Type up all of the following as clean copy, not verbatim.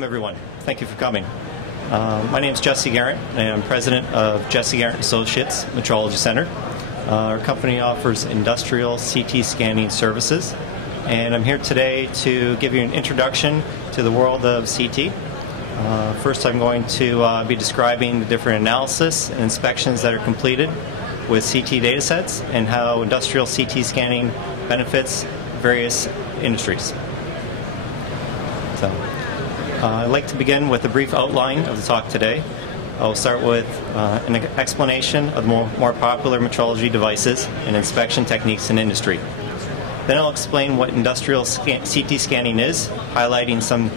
Welcome everyone. Thank you for coming. My name is Jess Garant, and I'm president of Jess Garant Associates Metrology Center. Our company offers industrial CT scanning services, and I'm here today to give you an introduction to the world of CT. First, I'm going to be describing the different analysis and inspections that are completed with CT datasets and how industrial CT scanning benefits various industries. I'd like to begin with a brief outline of the talk today. I'll start with an explanation of the more popular metrology devices and inspection techniques in industry. Then I'll explain what industrial CT scanning is, highlighting some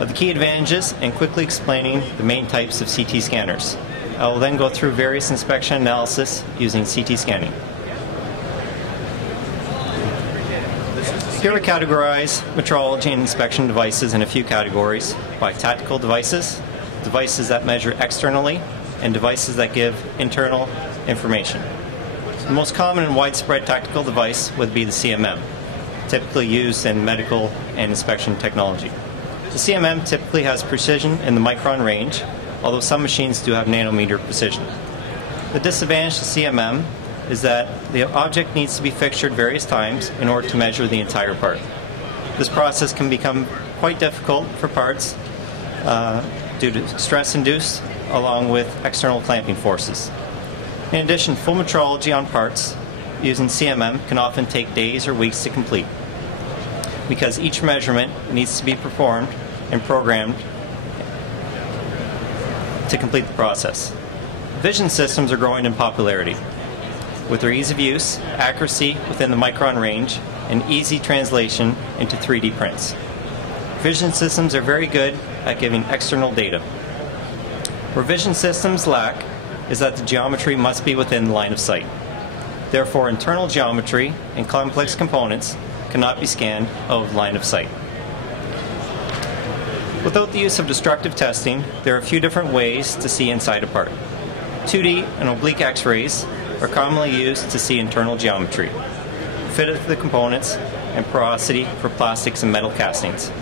of the key advantages and quickly explaining the main types of CT scanners. I will then go through various inspection analysis using CT scanning. Here we categorize metrology and inspection devices in a few categories by tactical devices, devices that measure externally, and devices that give internal information. The most common and widespread tactical device would be the CMM, typically used in medical and inspection technology. The CMM typically has precision in the micron range, although some machines do have nanometer precision. The disadvantage to CMM is that the object needs to be fixtured various times in order to measure the entire part. This process can become quite difficult for parts due to stress induced along with external clamping forces. In addition, full metrology on parts using CMM can often take days or weeks to complete because each measurement needs to be performed and programmed to complete the process. Vision systems are growing in popularity with their ease of use, accuracy within the micron range, and easy translation into 3D prints. Vision systems are very good at giving external data. Where vision systems lack is that the geometry must be within the line of sight. Therefore, internal geometry and complex components cannot be scanned out of line of sight. Without the use of destructive testing, there are a few different ways to see inside a part. 2D and oblique X-rays are commonly used to see internal geometry, fit of the components, and porosity for plastics and metal castings.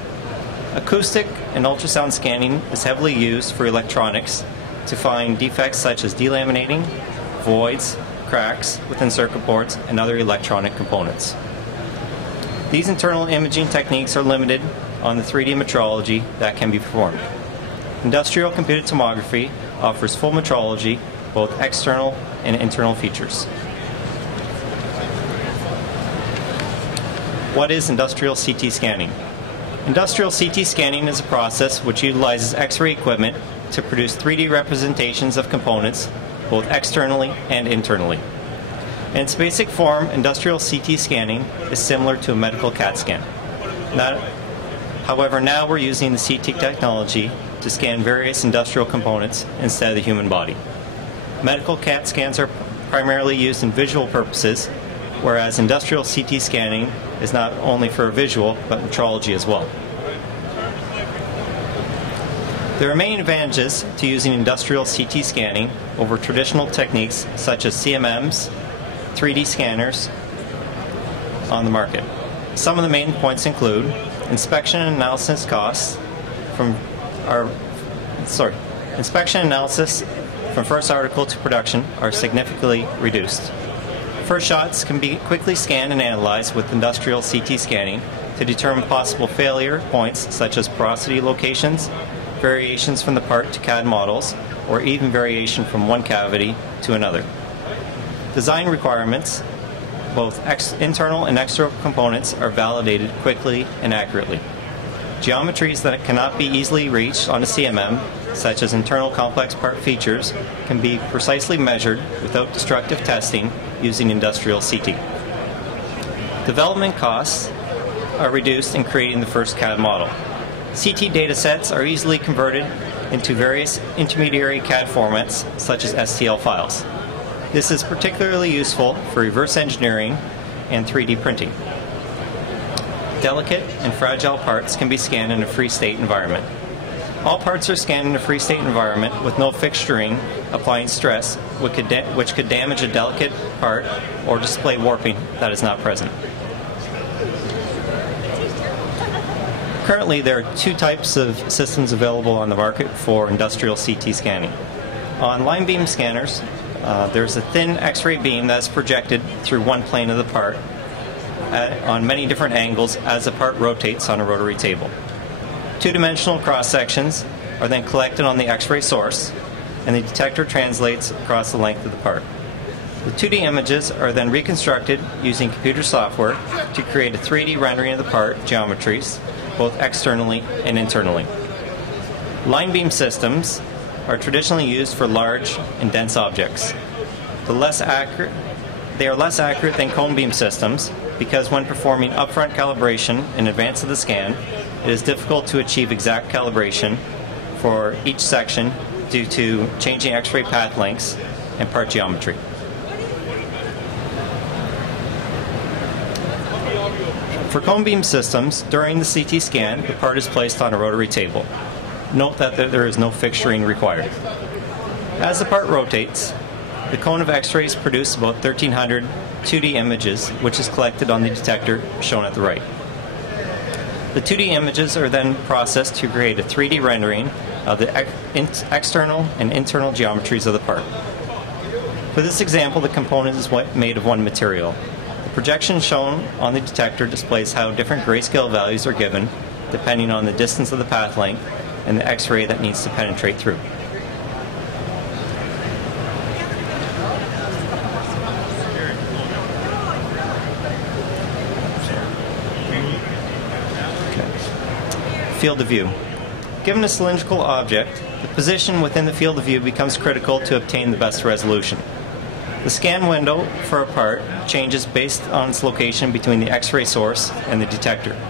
Acoustic and ultrasound scanning is heavily used for electronics to find defects such as delaminating, voids, cracks within circuit boards, and other electronic components. These internal imaging techniques are limited on the 3D metrology that can be performed. Industrial computed tomography offers full metrology, both external and internal features. What is industrial CT scanning? Industrial CT scanning is a process which utilizes X-ray equipment to produce 3D representations of components, both externally and internally. In its basic form, industrial CT scanning is similar to a medical CAD scan. However, now we're using the CT technology to scan various industrial components instead of the human body. Medical CAT scans are primarily used in visual purposes, whereas industrial CT scanning is not only for visual, but metrology as well. There are many advantages to using industrial CT scanning over traditional techniques such as CMMs, 3D scanners on the market. Some of the main points include inspection and analysis costs from first article to production are significantly reduced. First shots can be quickly scanned and analyzed with industrial CT scanning to determine possible failure points such as porosity locations, variations from the part to CAD models, or even variation from one cavity to another. Design requirements, both internal and external components, are validated quickly and accurately. Geometries that cannot be easily reached on a CMM, such as internal complex part features, can be precisely measured without destructive testing using industrial CT. Development costs are reduced in creating the first CAD model. CT datasets are easily converted into various intermediary CAD formats, such as STL files. This is particularly useful for reverse engineering and 3D printing. Delicate and fragile parts can be scanned in a free state environment. All parts are scanned in a free state environment with no fixturing applying stress, which could damage a delicate part or display warping that is not present. Currently, there are two types of systems available on the market for industrial CT scanning. On line beam scanners, there's a thin X-ray beam that's projected through one plane of the part on many different angles as the part rotates on a rotary table. Two-dimensional cross-sections are then collected on the X-ray source, and the detector translates across the length of the part. The 2D images are then reconstructed using computer software to create a 3D rendering of the part geometries, both externally and internally. Line beam systems are traditionally used for large and dense objects. They are less accurate than cone beam systems because when performing upfront calibration in advance of the scan, it is difficult to achieve exact calibration for each section due to changing X-ray path lengths and part geometry. For cone beam systems, during the CT scan, the part is placed on a rotary table. Note that there is no fixturing required. As the part rotates, the cone of X-rays produce about 1,300 2D images, which is collected on the detector shown at the right. The 2D images are then processed to create a 3D rendering of the external and internal geometries of the part. For this example, the component is made of one material. The projection shown on the detector displays how different grayscale values are given depending on the distance of the path length and the X-ray that needs to penetrate through. Field of view. Given a cylindrical object, the position within the field of view becomes critical to obtain the best resolution. The scan window for a part changes based on its location between the X-ray source and the detector.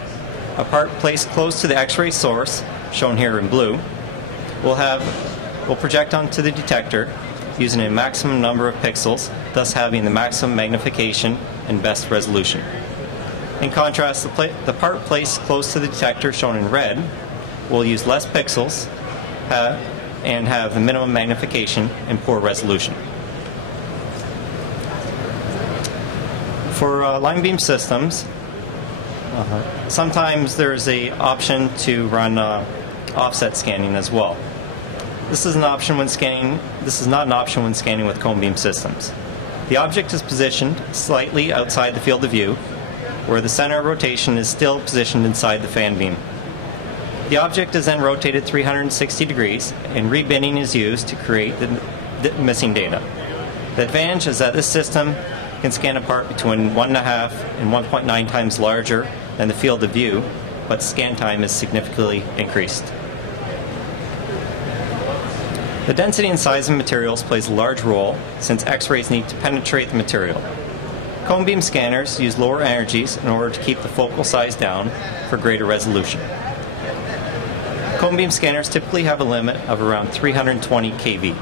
A part placed close to the X-ray source, shown here in blue, will project onto the detector using a maximum number of pixels, thus having the maximum magnification and best resolution. In contrast, the part placed close to the detector, shown in red, will use less pixels and have the minimum magnification and poor resolution. For line beam systems, sometimes there's an option to run offset scanning as well. This is not an option when scanning with cone beam systems. The object is positioned slightly outside the field of view, where the center of rotation is still positioned inside the fan beam. The object is then rotated 360 degrees, and rebinning is used to create the missing data. The advantage is that this system can scan a part between 1.5 and 1.9 times larger than the field of view, but scan time is significantly increased. The density and size of materials plays a large role since X-rays need to penetrate the material. Cone beam scanners use lower energies in order to keep the focal size down for greater resolution. Cone beam scanners typically have a limit of around 320 kV.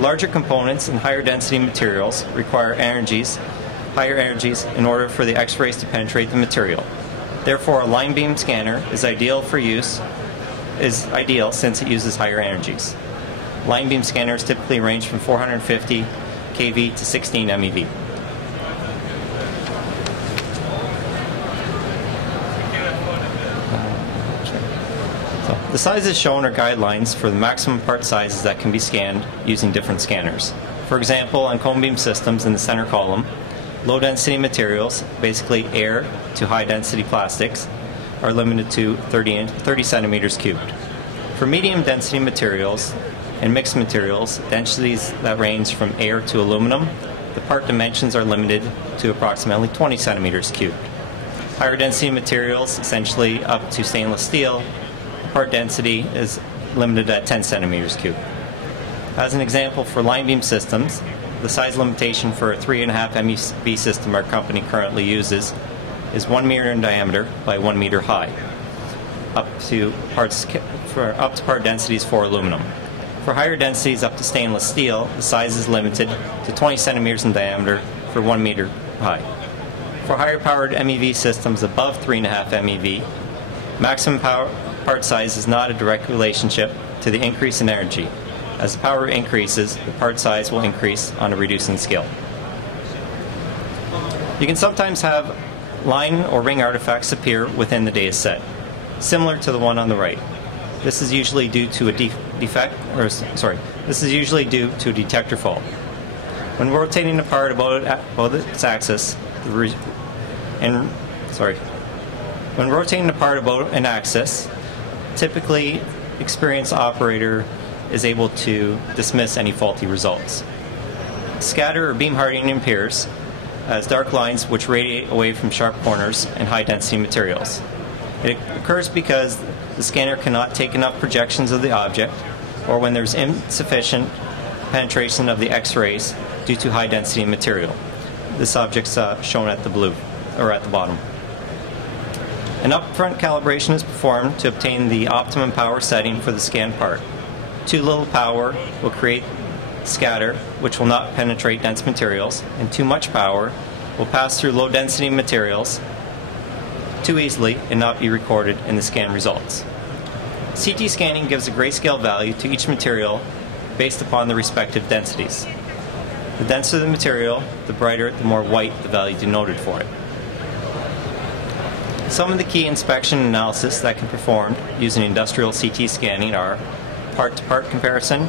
Larger components and higher density materials require higher energies in order for the X-rays to penetrate the material. Therefore, a line beam scanner is ideal since it uses higher energies. Line beam scanners typically range from 450 kV to 16 MeV. The sizes shown are guidelines for the maximum part sizes that can be scanned using different scanners. For example, on cone beam systems in the center column, low density materials, basically air to high density plastics, are limited to 30 centimeters cubed. For medium density materials and mixed materials, densities that range from air to aluminum, the part dimensions are limited to approximately 20 centimeters cubed. Higher density materials, essentially up to stainless steel, part density is limited at 10 centimeters cubed. As an example, for line beam systems, the size limitation for a 3.5 MeV system our company currently uses is 1 meter in diameter by 1 meter high, up to part densities for aluminum. For higher densities up to stainless steel, the size is limited to 20 centimeters in diameter for 1 meter high. For higher powered MeV systems above 3.5 MeV, maximum part size is not a direct relationship to the increase in energy. As the power increases, the part size will increase on a reducing scale. You can sometimes have line or ring artifacts appear within the data set. similar to the one on the right. This is usually due to a this is usually due to a detector fault. When rotating the part about its axis, when rotating the part about an axis, typically experienced operator is able to dismiss any faulty results. Scatter or beam hardening appears as dark lines which radiate away from sharp corners and high-density materials. It occurs because the scanner cannot take enough projections of the object, or when there's insufficient penetration of the X-rays due to high-density material. This object's shown at the blue, or at the bottom. An upfront calibration is performed to obtain the optimum power setting for the scanned part. Too little power will create scatter, which will not penetrate dense materials, and too much power will pass through low-density materials too easily and not be recorded in the scan results. CT scanning gives a grayscale value to each material based upon the respective densities. The denser the material, the brighter, the more white the value denoted for it. Some of the key inspection analysis that can be performed using industrial CT scanning are part-to-part comparison,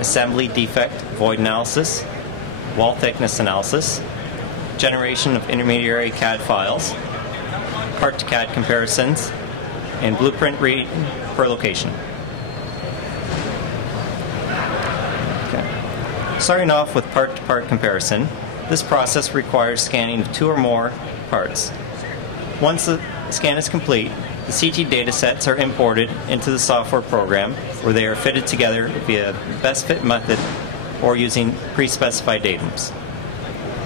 assembly defect void analysis, wall thickness analysis, generation of intermediary CAD files, part-to-CAD comparisons, and blueprint reading per location. Okay. Starting off with part-to-part comparison, this process requires scanning of 2 or more parts. Once the scan is complete, the CT datasets are imported into the software program where they are fitted together via best fit method or using pre-specified datums.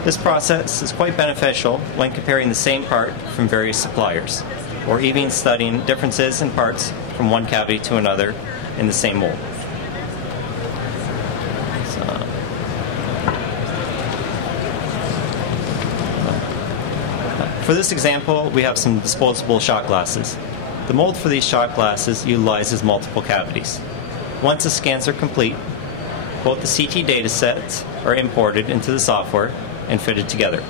This process is quite beneficial when comparing the same part from various suppliers, or even studying differences in parts from one cavity to another in the same mold. For this example, we have some disposable shot glasses. The mold for these shot glasses utilizes multiple cavities. Once the scans are complete, both the CT datasets are imported into the software and fitted together.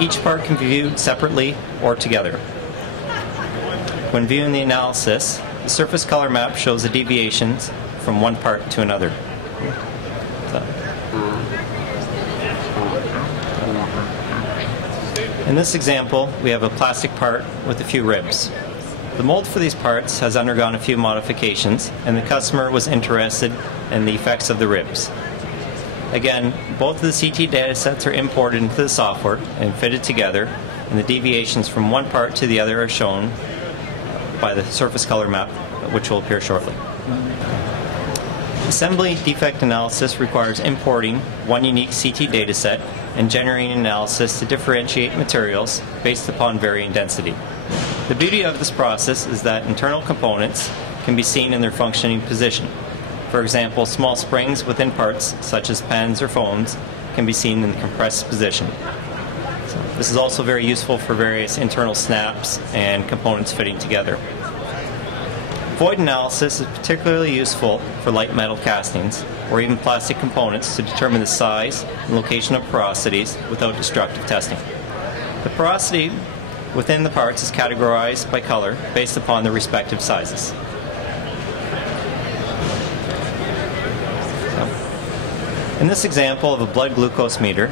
Each part can be viewed separately or together. When viewing the analysis, the surface color map shows the deviations from one part to another. In this example, we have a plastic part with a few ribs. The mold for these parts has undergone a few modifications, and the customer was interested in the effects of the ribs. Again, both of the CT datasets are imported into the software and fitted together, and the deviations from one part to the other are shown by the surface color map, which will appear shortly. Assembly defect analysis requires importing one unique CT dataset and generating analysis to differentiate materials based upon varying density. The beauty of this process is that internal components can be seen in their functioning position. For example, small springs within parts, such as pens or phones, can be seen in the compressed position. This is also very useful for various internal snaps and components fitting together. Void analysis is particularly useful for light metal castings or even plastic components to determine the size and location of porosities without destructive testing. The porosity within the parts is categorized by color based upon their respective sizes. In this example of a blood glucose meter,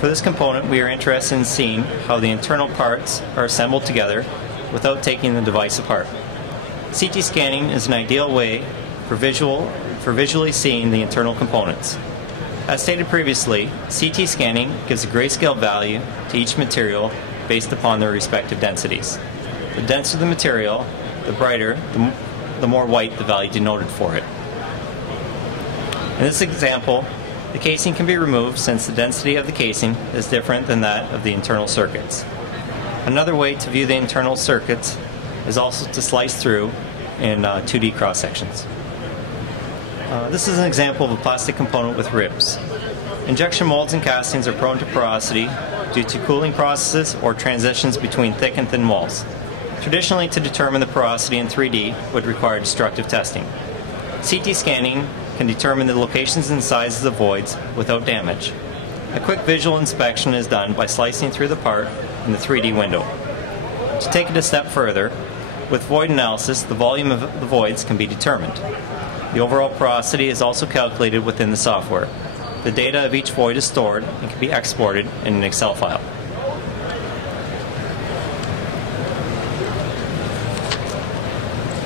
for this component we are interested in seeing how the internal parts are assembled together without taking the device apart. CT scanning is an ideal way for visually seeing the internal components. As stated previously, CT scanning gives a grayscale value to each material based upon their respective densities. The denser the material, the brighter, the more white the value denoted for it. In this example, the casing can be removed since the density of the casing is different than that of the internal circuits. Another way to view the internal circuits is also to slice through in 2D cross-sections. This is an example of a plastic component with ribs. Injection molds and castings are prone to porosity due to cooling processes or transitions between thick and thin walls. Traditionally, to determine the porosity in 3D would require destructive testing. CT scanning can determine the locations and sizes of voids without damage. A quick visual inspection is done by slicing through the part in the 3D window. To take it a step further, with void analysis, the volume of the voids can be determined. The overall porosity is also calculated within the software. The data of each void is stored and can be exported in an Excel file.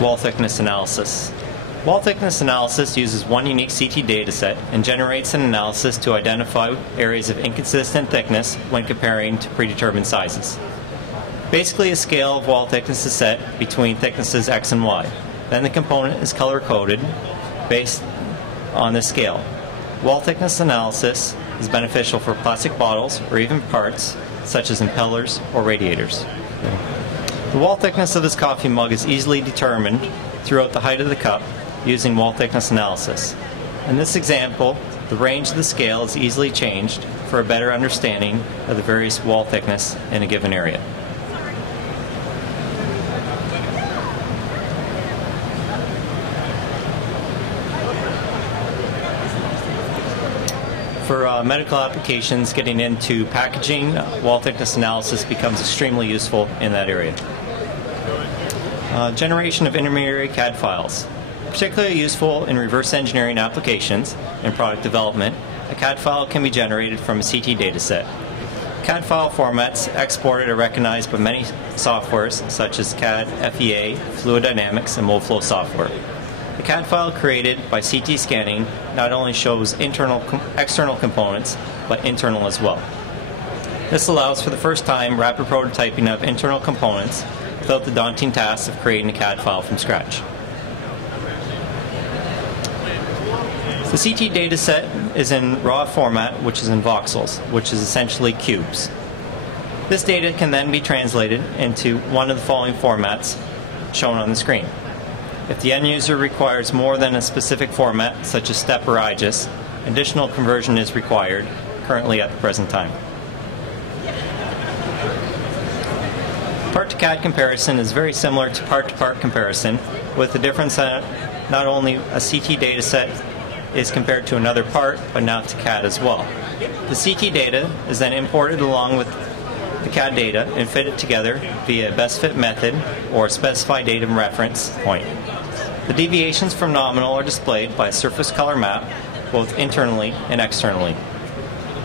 Wall thickness analysis. Wall thickness analysis uses one unique CT dataset and generates an analysis to identify areas of inconsistent thickness when comparing to predetermined sizes. Basically, a scale of wall thickness is set between thicknesses X and Y. Then the component is color-coded based on this scale. Wall thickness analysis is beneficial for plastic bottles or even parts such as impellers or radiators. The wall thickness of this coffee mug is easily determined throughout the height of the cup using wall thickness analysis. In this example, the range of the scale is easily changed for a better understanding of the various wall thickness in a given area. For medical applications, getting into packaging, wall thickness analysis becomes extremely useful in that area. Generation of intermediary CAD files. Particularly useful in reverse engineering applications and product development, a CAD file can be generated from a CT dataset. CAD file formats exported are recognized by many softwares such as CAD, FEA, Fluid Dynamics, and MoldFlow software. The CAD file created by CT scanning not only shows external components, but internal as well. This allows for the first time rapid prototyping of internal components without the daunting task of creating a CAD file from scratch. The CT dataset is in raw format, which is in voxels, which is essentially cubes. This data can then be translated into one of the following formats shown on the screen. If the end user requires more than a specific format, such as STEP or IGES, additional conversion is required, currently at the present time. Part-to-CAD comparison is very similar to part-to-part comparison, with the difference that not only a CT dataset is compared to another part, but now to CAD as well. The CT data is then imported along with the CAD data and fitted together via a best fit method or a specified datum reference point. The deviations from nominal are displayed by a surface color map, both internally and externally.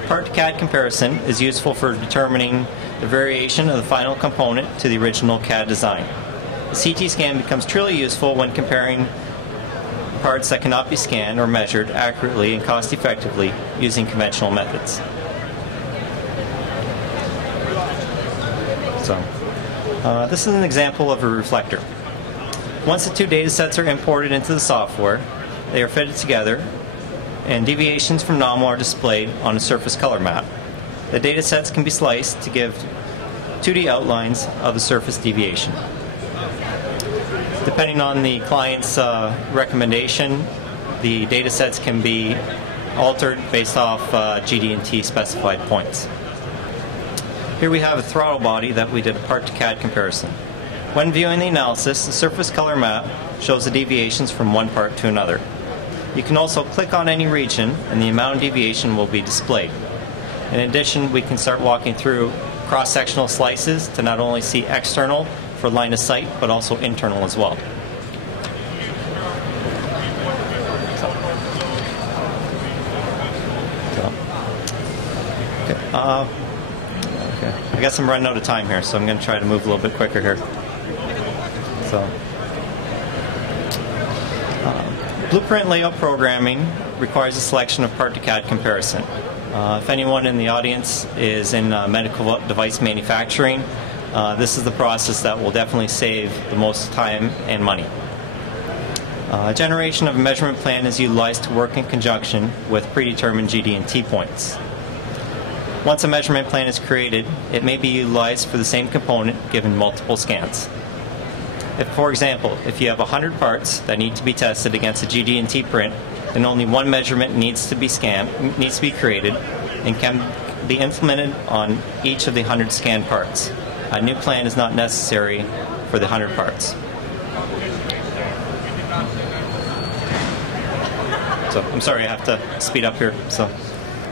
Part-to-CAD comparison is useful for determining the variation of the final component to the original CAD design. The CT scan becomes truly useful when comparing parts that cannot be scanned or measured accurately and cost-effectively using conventional methods. This is an example of a reflector. Once the two data sets are imported into the software, they are fitted together and deviations from nominal are displayed on a surface color map. The data sets can be sliced to give 2D outlines of the surface deviation. Depending on the client's recommendation, the data sets can be altered based off GD&T specified points. Here we have a throttle body that we did a part-to-CAD comparison. When viewing the analysis, the surface color map shows the deviations from one part to another. You can also click on any region and the amount of deviation will be displayed. In addition, we can start walking through cross-sectional slices to not only see external for line of sight, but also internal as well. Okay. I guess I'm running out of time here, so I'm going to try to move a little bit quicker here. Blueprint layout programming requires a selection of part-to-CAD comparison. If anyone in the audience is in medical device manufacturing, this is the process that will definitely save the most time and money. Generation of a measurement plan is utilized to work in conjunction with predetermined GD&T points. Once a measurement plan is created, it may be utilized for the same component given multiple scans. For example, if you have 100 parts that need to be tested against a GD&T print, then only one measurement needs to be created and can be implemented on each of the 100 scanned parts. A new plan is not necessary for the 100 parts. So I'm sorry, I have to speed up here. So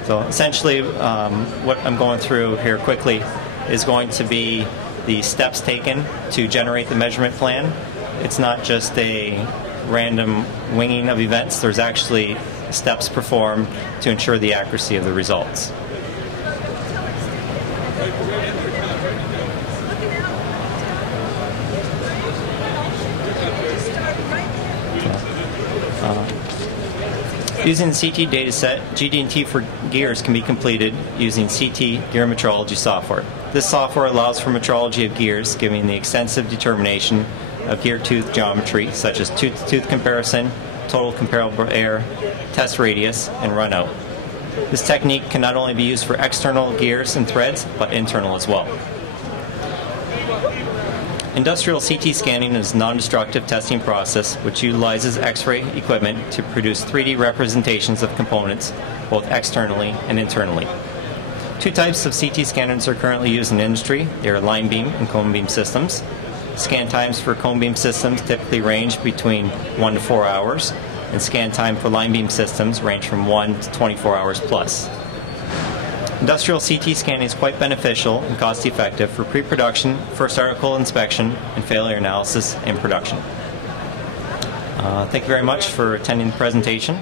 essentially, what I'm going through here quickly is going to be the steps taken to generate the measurement plan. It's not just a random winging of events. There's actually steps performed to ensure the accuracy of the results. Using the CT dataset, GD&T for gears can be completed using CT gear metrology software. This software allows for metrology of gears, giving the extensive determination of gear tooth geometry, such as tooth-to-tooth comparison, total comparable error, test radius, and run-out. This technique can not only be used for external gears and threads, but internal as well. Industrial CT scanning is a non-destructive testing process which utilizes X-ray equipment to produce 3D representations of components, both externally and internally. Two types of CT scanners are currently used in industry. They are line beam and cone beam systems. Scan times for cone beam systems typically range between 1 to 4 hours, and scan time for line beam systems range from 1 to 24 hours plus. Industrial CT scanning is quite beneficial and cost-effective for pre-production, first article inspection, and failure analysis in production. Thank you very much for attending the presentation.